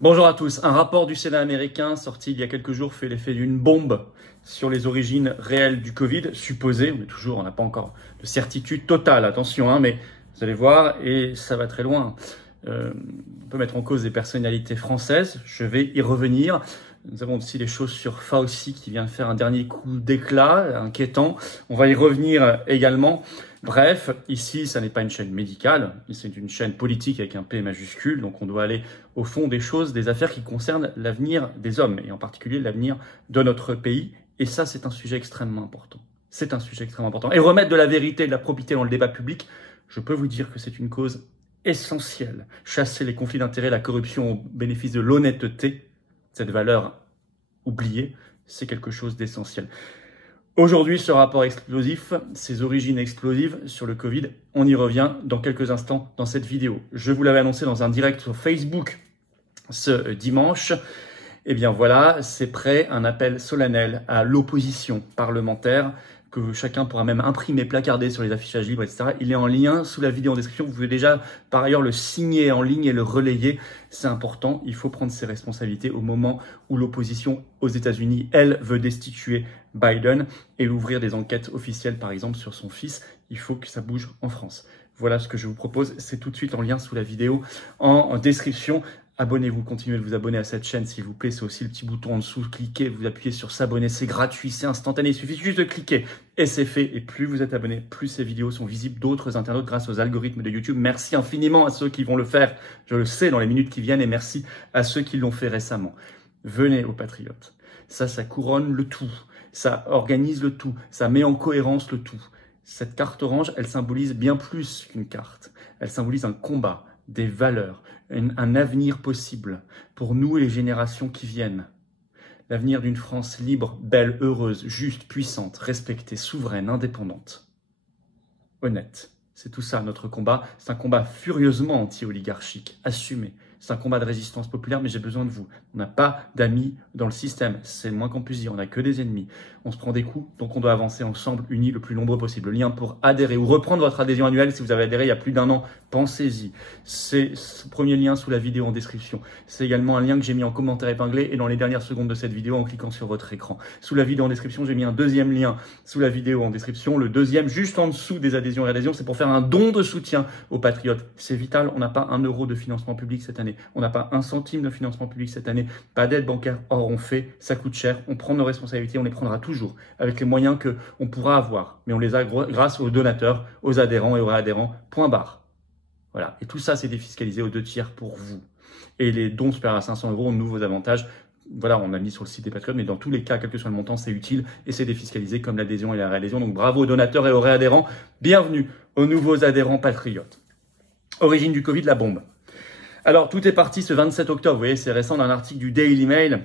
Bonjour à tous. Un rapport du Sénat américain sorti il y a quelques jours fait l'effet d'une bombe sur les origines réelles du Covid, supposées. On n'a pas encore de certitude totale, attention, mais vous allez voir, et ça va très loin. On peut mettre en cause des personnalités françaises, je vais y revenir. Nous avons aussi des choses sur Fauci qui vient de faire un dernier coup d'éclat, inquiétant. On va y revenir également. Bref, ici, ça n'est pas une chaîne médicale, c'est une chaîne politique avec un P majuscule, donc on doit aller au fond des choses, des affaires qui concernent l'avenir des hommes, et en particulier l'avenir de notre pays. Et ça, c'est un sujet extrêmement important. C'est un sujet extrêmement important. Et remettre de la vérité et de la probité dans le débat public, je peux vous dire que c'est une cause essentielle. Chasser les conflits d'intérêts, la corruption au bénéfice de l'honnêteté, cette valeur oubliée, c'est quelque chose d'essentiel. Aujourd'hui, ce rapport explosif, ses origines explosives sur le Covid, on y revient dans quelques instants dans cette vidéo. Je vous l'avais annoncé dans un direct sur Facebook ce dimanche. Eh bien voilà, c'est prêt, un appel solennel à l'opposition parlementaire que chacun pourra même imprimer, placarder sur les affichages libres, etc. Il est en lien sous la vidéo en description. Vous pouvez déjà, par ailleurs, le signer en ligne et le relayer. C'est important. Il faut prendre ses responsabilités au moment où l'opposition aux États-Unis, elle, veut destituer Biden et ouvrir des enquêtes officielles, par exemple, sur son fils. Il faut que ça bouge en France. Voilà ce que je vous propose. C'est tout de suite en lien sous la vidéo en description. Abonnez-vous, continuez de vous abonner à cette chaîne s'il vous plaît, c'est aussi le petit bouton en dessous, cliquez, vous appuyez sur s'abonner, c'est gratuit, c'est instantané, il suffit juste de cliquer et c'est fait. Et plus vous êtes abonné, plus ces vidéos sont visibles d'autres internautes grâce aux algorithmes de YouTube. Merci infiniment à ceux qui vont le faire, je le sais, dans les minutes qui viennent, et merci à ceux qui l'ont fait récemment. Venez aux Patriotes, ça couronne le tout, ça organise le tout, ça met en cohérence le tout. Cette carte orange, elle symbolise bien plus qu'une carte, elle symbolise un combat, des valeurs, un avenir possible pour nous et les générations qui viennent. L'avenir d'une France libre, belle, heureuse, juste, puissante, respectée, souveraine, indépendante, honnête. C'est tout ça notre combat. C'est un combat furieusement anti-oligarchique, assumé. C'est un combat de résistance populaire, mais j'ai besoin de vous. On n'a pas d'amis dans le système, c'est le moins qu'on puisse dire. On n'a que des ennemis. On se prend des coups, donc on doit avancer ensemble, unis le plus nombreux possible. Le lien pour adhérer ou reprendre votre adhésion annuelle, si vous avez adhéré il y a plus d'un an, pensez-y. C'est ce premier lien sous la vidéo en description. C'est également un lien que j'ai mis en commentaire épinglé et dans les dernières secondes de cette vidéo en cliquant sur votre écran. Sous la vidéo en description, j'ai mis un deuxième lien sous la vidéo en description. Le deuxième, juste en dessous des adhésions et adhésions, c'est pour faire un don de soutien aux Patriotes. C'est vital, on n'a pas un euro de financement public cette année. On n'a pas un centime de financement public cette année. Pas d'aide bancaire. Or, on fait, ça coûte cher. On prend nos responsabilités, on les prendra toujours avec les moyens qu'on pourra avoir. Mais on les a grâce aux donateurs, aux adhérents et aux réadhérents. Point barre. Voilà. Et tout ça, c'est défiscalisé aux 2/3 pour vous. Et les dons supérieurs à 500 euros ont de nouveaux avantages. Voilà, on a mis sur le site des Patriotes, mais dans tous les cas, quel que soit le montant, c'est utile et c'est défiscalisé comme l'adhésion et la réadhésion. Donc bravo aux donateurs et aux réadhérents. Bienvenue aux nouveaux adhérents Patriotes. Origine du Covid, la bombe. Alors, tout est parti ce 27 octobre. Vous voyez, c'est récent d'un article du Daily Mail.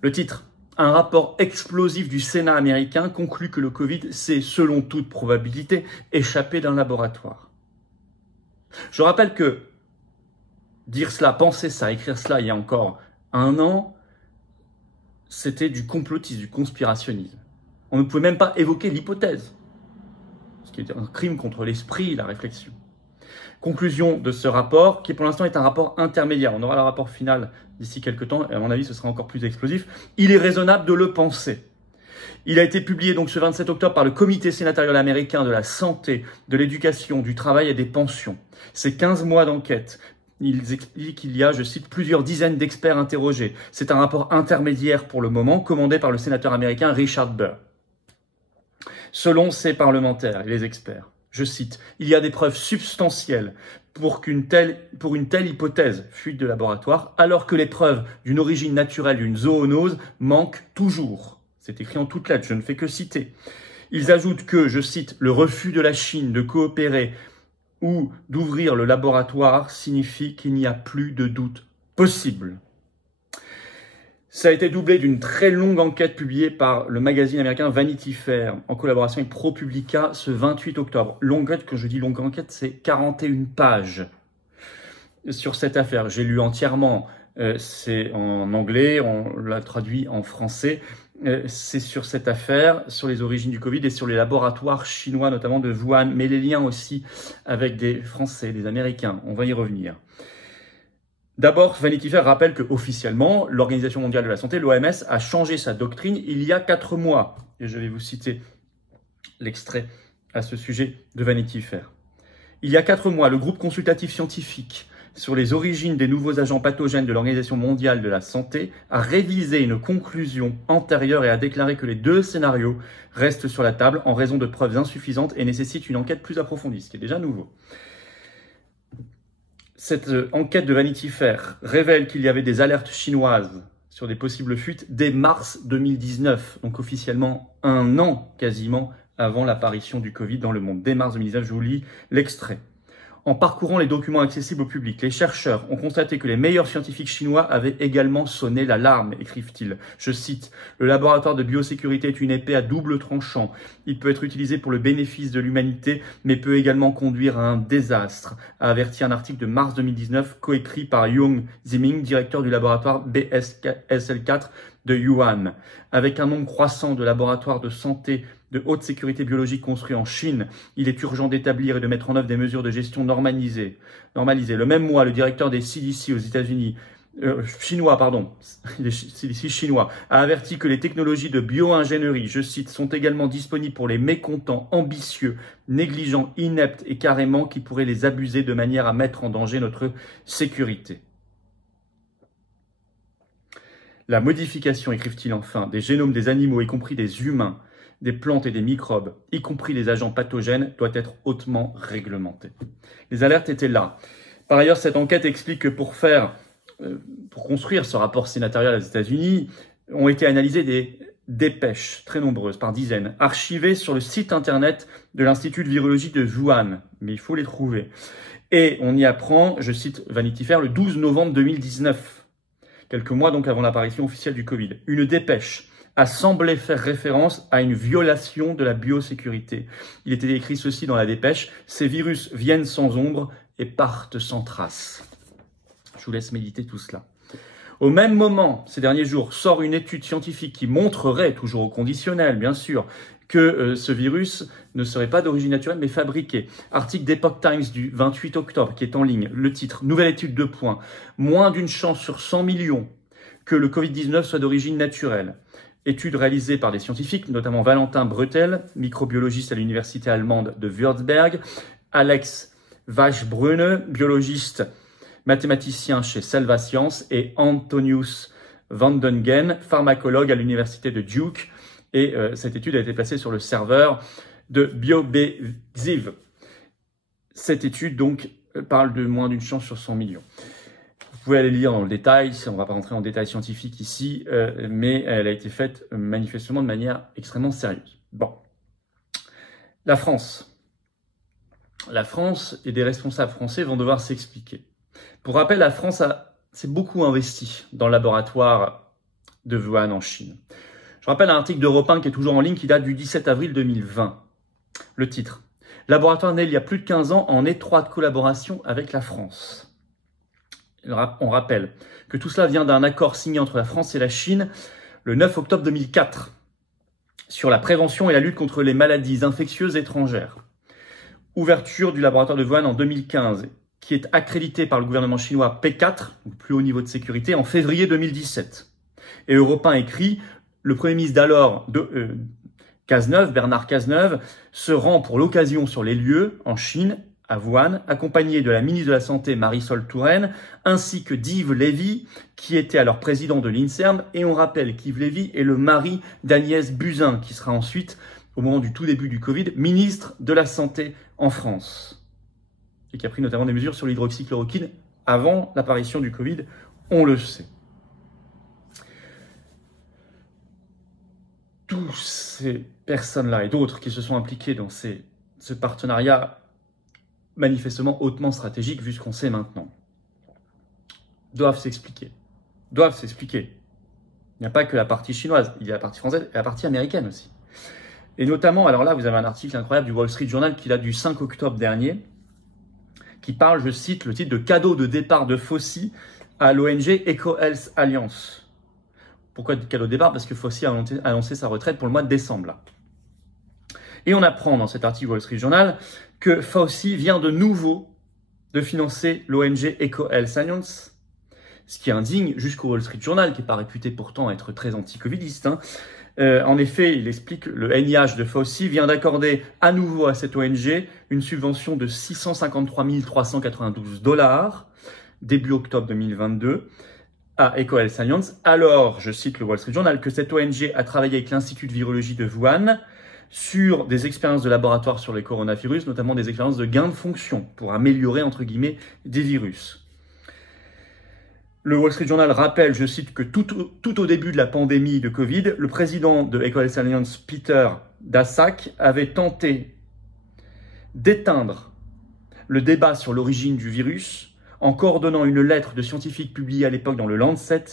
Le titre: un rapport explosif du Sénat américain conclut que le Covid s'est, selon toute probabilité, échappé d'un laboratoire. Je rappelle que dire cela, penser ça, écrire cela il y a encore un an, c'était du complotisme, du conspirationnisme. On ne pouvait même pas évoquer l'hypothèse, ce qui était un crime contre l'esprit et la réflexion. Conclusion de ce rapport, qui pour l'instant est un rapport intermédiaire. On aura le rapport final d'ici quelques temps, et à mon avis ce sera encore plus explosif. Il est raisonnable de le penser. Il a été publié donc ce 27 octobre par le Comité sénatorial américain de la santé, de l'éducation, du travail et des pensions. C'est 15 mois d'enquête. Ils expliquent qu'il y a, je cite, plusieurs dizaines d'experts interrogés. C'est un rapport intermédiaire pour le moment, commandé par le sénateur américain Richard Burr. Selon ces parlementaires et les experts, je cite, il y a des preuves substantielles pour une telle hypothèse, fuite de laboratoire, alors que les preuves d'une origine naturelle d'une zoonose manquent toujours. C'est écrit en toutes lettres, je ne fais que citer. Ils ajoutent que, je cite, le refus de la Chine de coopérer ou d'ouvrir le laboratoire signifie qu'il n'y a plus de doute possible. Ça a été doublé d'une très longue enquête publiée par le magazine américain Vanity Fair en collaboration avec ProPublica ce 28 octobre. Longue enquête, quand je dis longue enquête, c'est 41 pages sur cette affaire. J'ai lu entièrement, c'est en anglais, on l'a traduit en français. C'est sur cette affaire, sur les origines du Covid et sur les laboratoires chinois, notamment de Wuhan, mais les liens aussi avec des Français, des Américains. On va y revenir. D'abord, Vanity Fair rappelle qu'officiellement, l'Organisation mondiale de la santé, l'OMS, a changé sa doctrine il y a 4 mois. Et je vais vous citer l'extrait à ce sujet de Vanity Fair. Il y a 4 mois, le groupe consultatif scientifique sur les origines des nouveaux agents pathogènes de l'Organisation mondiale de la santé a révisé une conclusion antérieure et a déclaré que les 2 scénarios restent sur la table en raison de preuves insuffisantes et nécessitent une enquête plus approfondie, ce qui est déjà nouveau. Cette enquête de Vanity Fair révèle qu'il y avait des alertes chinoises sur des possibles fuites dès mars 2019, donc officiellement 1 an quasiment avant l'apparition du Covid dans le monde. Dès mars 2019, je vous lis l'extrait. En parcourant les documents accessibles au public, les chercheurs ont constaté que les meilleurs scientifiques chinois avaient également sonné l'alarme, écrivent-ils. Je cite, « Le laboratoire de biosécurité est une épée à double tranchant. Il peut être utilisé pour le bénéfice de l'humanité, mais peut également conduire à un désastre », a averti un article de mars 2019 coécrit par Yang Ziming, directeur du laboratoire BSL4 de Yuan. Avec un nombre croissant de laboratoires de santé de haute sécurité biologique construits en Chine, il est urgent d'établir et de mettre en œuvre des mesures de gestion normalisées. Le même mois, le directeur des CDC aux États-Unis, chinois, a averti que les technologies de bio-ingénierie, je cite, sont également disponibles pour les mécontents, ambitieux, négligents, ineptes et carrément qui pourraient les abuser de manière à mettre en danger notre sécurité. La modification, écrivent-ils enfin, des génomes des animaux, y compris des humains, des plantes et des microbes, y compris les agents pathogènes, doit être hautement réglementée. Les alertes étaient là. Par ailleurs, cette enquête explique que pour construire ce rapport sénatorial aux États-Unis, ont été analysées des dépêches, très nombreuses, par dizaines, archivées sur le site internet de l'Institut de virologie de Wuhan. Mais il faut les trouver. Et on y apprend, je cite Vanity Fair, le 12 novembre 2019, quelques mois donc avant l'apparition officielle du Covid, une dépêche a semblé faire référence à une violation de la biosécurité. Il était écrit ceci dans la dépêche, « Ces virus viennent sans ombre et partent sans trace ». Je vous laisse méditer tout cela. Au même moment, ces derniers jours, sort une étude scientifique qui montrerait, toujours au conditionnel bien sûr, que ce virus ne serait pas d'origine naturelle mais fabriqué. Article d'Epoch Times du 28 octobre qui est en ligne. Le titre, nouvelle étude de points. Moins d'une chance sur 100 millions que le Covid-19 soit d'origine naturelle. Étude réalisée par des scientifiques, notamment Valentin Bretel, microbiologiste à l'université allemande de Würzburg, Alex Weichbrunne, biologiste mathématicien chez Selva Science, et Antonius Vandengen, pharmacologue à l'université de Duke. Et cette étude a été placée sur le serveur de BioBexiv. Cette étude donc parle de moins d'une chance sur 100 millions. Vous pouvez aller lire dans le détail, on ne va pas rentrer en détail scientifique ici, mais elle a été faite manifestement de manière extrêmement sérieuse. Bon. La France et des responsables français vont devoir s'expliquer. Pour rappel, la France s'est beaucoup investie dans le laboratoire de Wuhan en Chine. Je rappelle un article d'Europe 1 qui est toujours en ligne, qui date du 17 avril 2020. Le titre, « Laboratoire né il y a plus de 15 ans en étroite collaboration avec la France ». On rappelle que tout cela vient d'un accord signé entre la France et la Chine le 9 octobre 2004 sur la prévention et la lutte contre les maladies infectieuses étrangères. Ouverture du laboratoire de Wuhan en 2015, qui est accrédité par le gouvernement chinois P4, le plus haut niveau de sécurité, en février 2017. Et Europe 1 écrit, le Premier ministre d'alors, Cazeneuve, Bernard Cazeneuve, se rend pour l'occasion sur les lieux en Chine, à Wuhan, accompagné de la ministre de la Santé Marisol Touraine, ainsi que d'Yves Lévy, qui était alors président de l'INSERM, et on rappelle qu'Yves Lévy est le mari d'Agnès Buzyn, qui sera ensuite, au moment du tout début du Covid, ministre de la Santé en France, et qui a pris notamment des mesures sur l'hydroxychloroquine avant l'apparition du Covid, on le sait. Tous ces personnes-là et d'autres qui se sont impliquées dans ce partenariat manifestement hautement stratégique vu ce qu'on sait maintenant, doivent s'expliquer. Il n'y a pas que la partie chinoise, il y a la partie française et la partie américaine aussi. Et notamment, alors là, vous avez un article incroyable du Wall Street Journal qui date du 5 octobre dernier, qui parle, je cite, le titre de « Cadeau de départ de Fauci à l'ONG EcoHealth Alliance ». Pourquoi cadeau de départ? Parce que Fauci a annoncé sa retraite pour le mois de décembre. Là. Et on apprend dans cet article Wall Street Journal que Fauci vient de nouveau de financer l'ONG EcoHealth Alliance ce qui est indigne jusqu'au Wall Street Journal, qui n'est pas réputé pourtant être très anti-covidiste. En effet, il explique que le NIH de Fauci vient d'accorder à nouveau à cette ONG une subvention de 653 392 $ début octobre 2022 à EcoHealth Alliance. Alors, je cite le Wall Street Journal, que cette ONG a travaillé avec l'Institut de virologie de Wuhan sur des expériences de laboratoire sur les coronavirus, notamment des expériences de gain de fonction pour améliorer, entre guillemets, des virus. Le Wall Street Journal rappelle, je cite, que tout au début de la pandémie de Covid, le président de EcoHealth Alliance, Peter Daszak, avait tenté d'éteindre le débat sur l'origine du virus en coordonnant une lettre de scientifiques publiée à l'époque dans le Lancet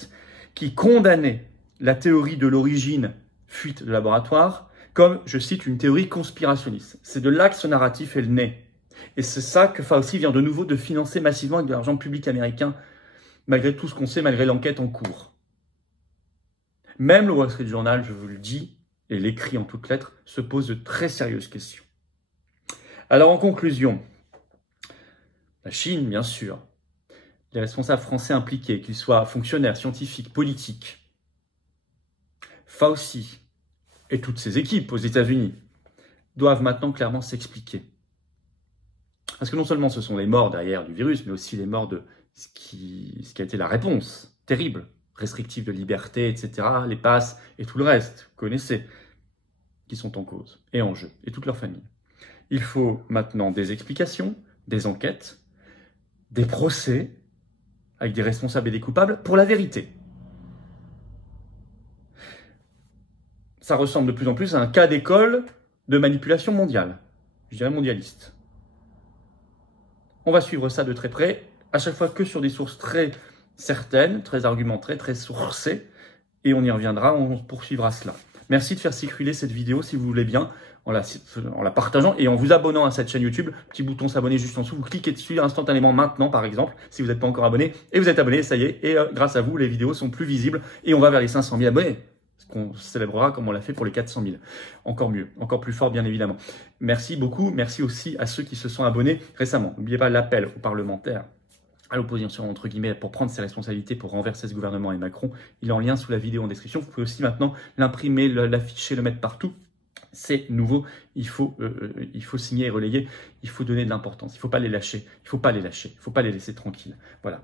qui condamnait la théorie de l'origine fuite de laboratoire comme, je cite, une théorie conspirationniste. C'est de là que ce narratif est le né. Et c'est ça que Fauci vient de nouveau de financer massivement avec de l'argent public américain, malgré tout ce qu'on sait, malgré l'enquête en cours. Même le Wall Street Journal, je vous le dis, et l'écrit en toutes lettres, se pose de très sérieuses questions. Alors en conclusion, la Chine, bien sûr, les responsables français impliqués, qu'ils soient fonctionnaires, scientifiques, politiques, Fauci et toutes ses équipes aux États-Unis, doivent maintenant clairement s'expliquer. Parce que non seulement ce sont les morts derrière du virus, mais aussi les morts de ce qui a été la réponse terrible, restrictive de liberté, etc., les passes et tout le reste, vous connaissez, qui sont en cause et en jeu, et toute leur famille. Il faut maintenant des explications, des enquêtes, des procès, avec des responsables et des coupables, pour la vérité. Ça ressemble de plus en plus à un cas d'école de manipulation mondiale, je dirais mondialiste. On va suivre ça de très près, à chaque fois que sur des sources très certaines, très argumentées, très sourcées, et on y reviendra, on poursuivra cela. Merci de faire circuler cette vidéo si vous voulez bien, en la partageant et en vous abonnant à cette chaîne YouTube. Petit bouton s'abonner juste en dessous, vous cliquez dessus instantanément maintenant par exemple, si vous n'êtes pas encore abonné, et vous êtes abonné, ça y est, et grâce à vous, les vidéos sont plus visibles, et on va vers les 500 000 abonnés. Qu'on célébrera comme on l'a fait pour les 400 000. Encore mieux, encore plus fort bien évidemment. Merci beaucoup, merci aussi à ceux qui se sont abonnés récemment. N'oubliez pas l'appel aux parlementaires, à l'opposition entre guillemets, pour prendre ses responsabilités, pour renverser ce gouvernement et Macron. Il est en lien sous la vidéo en description. Vous pouvez aussi maintenant l'imprimer, l'afficher, le mettre partout. C'est nouveau, il faut signer et relayer, il faut donner de l'importance, il ne faut pas les lâcher, il ne faut pas les lâcher, il ne faut pas les laisser tranquilles. Voilà.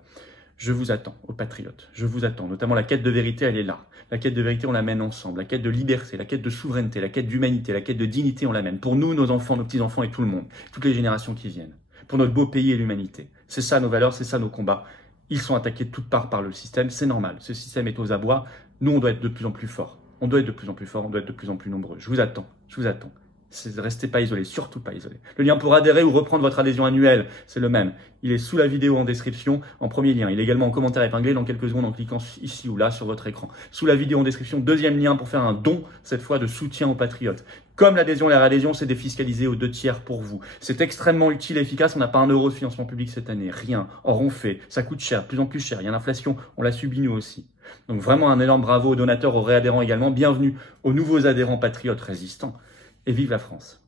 Je vous attends, aux patriotes, je vous attends. Notamment la quête de vérité, elle est là. La quête de vérité, on la mène ensemble. La quête de liberté, la quête de souveraineté, la quête d'humanité, la quête de dignité, on la mène. Pour nous, nos enfants, nos petits-enfants et tout le monde. Toutes les générations qui viennent. Pour notre beau pays et l'humanité. C'est ça nos valeurs, c'est ça nos combats. Ils sont attaqués de toutes parts par le système, c'est normal. Ce système est aux abois. Nous, on doit être de plus en plus forts. On doit être de plus en plus forts, on doit être de plus en plus nombreux. Je vous attends, je vous attends. Restez pas isolés, surtout pas isolés. Le lien pour adhérer ou reprendre votre adhésion annuelle, c'est le même. Il est sous la vidéo en description, en premier lien. Il est également en commentaire épinglé dans quelques secondes en cliquant ici ou là sur votre écran. Sous la vidéo en description, deuxième lien pour faire un don, cette fois de soutien aux patriotes. Comme l'adhésion et la réadhésion, c'est défiscalisé aux 2/3 pour vous. C'est extrêmement utile et efficace. On n'a pas un euro de financement public cette année. Rien. Or, on fait. Ça coûte cher, de plus en plus cher. Il y a l'inflation. On l'a subi nous aussi. Donc vraiment un énorme bravo aux donateurs, aux réadhérents également. Bienvenue aux nouveaux adhérents patriotes résistants. Et vive la France.